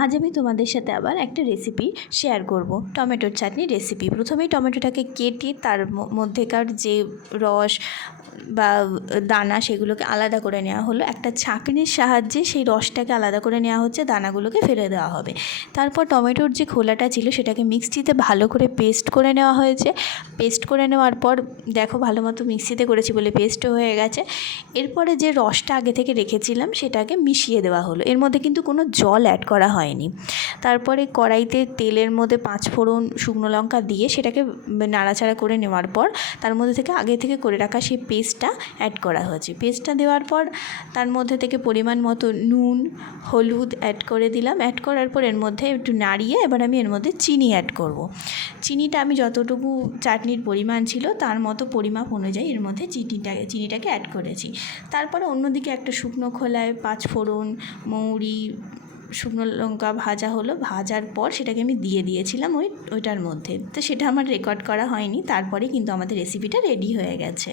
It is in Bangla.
আজ আমি তোমাদের সাথে আবার একটা রেসিপি শেয়ার করব, টমেটোর চাটনির রেসিপি। প্রথমেই টমেটোটাকে কেটে তার মধ্যেকার যে রস বা দানা সেগুলোকে আলাদা করে নেওয়া হলো। একটা ছাঁকনির সাহায্যে সেই রসটাকে আলাদা করে নেওয়া হচ্ছে, দানাগুলোকে ফেলে দেওয়া হবে। তারপর টমেটোর যে খোলাটা ছিল সেটাকে মিক্সিতে ভালো করে পেস্ট করে নেওয়া হয়েছে। পেস্ট করে নেওয়ার পর দেখো ভালো মতো মিক্সিতে করেছি বলে পেস্টও হয়ে গেছে। এরপরে যে রসটা আগে থেকে রেখেছিলাম সেটাকে মিশিয়ে দেওয়া হলো। এর মধ্যে কিন্তু কোনো জল অ্যাড করা হয়নি। তারপরে কড়াইতে তেলের মধ্যে 5 ফোড়ন, শুকনো লঙ্কা দিয়ে সেটাকে নাড়াচাড়া করে নেওয়ার পর তার মধ্যে থেকে আগে থেকে করে রাখা সেই পেস্টটা অ্যাড করা হয়েছে। পেস্টটা দেওয়ার পর তার মধ্যে থেকে পরিমাণ মতো নুন, হলুদ অ্যাড করে দিলাম। অ্যাড করার পর এর মধ্যে একটু নাড়িয়ে এবার আমি এর মধ্যে চিনি অ্যাড করব। চিনিটা আমি যতটুকু চাটনির পরিমাণ ছিল তার মতো পরিমাপ অনুযায়ী এর মধ্যে চিনিটাকে অ্যাড করেছি। তারপরে অন্যদিকে একটা শুকনো খোলায় 5 ফোড়ন, মৌরি, শুকনো লঙ্কা ভাজা হলো। ভাজার পর সেটাকে আমি দিয়ে দিয়েছিলাম ওইটার মধ্যে। তো সেটা আমার রেকর্ড করা হয়নি, তারপরে কিন্তু আমাদের রেসিপিটা রেডি হয়ে গেছে।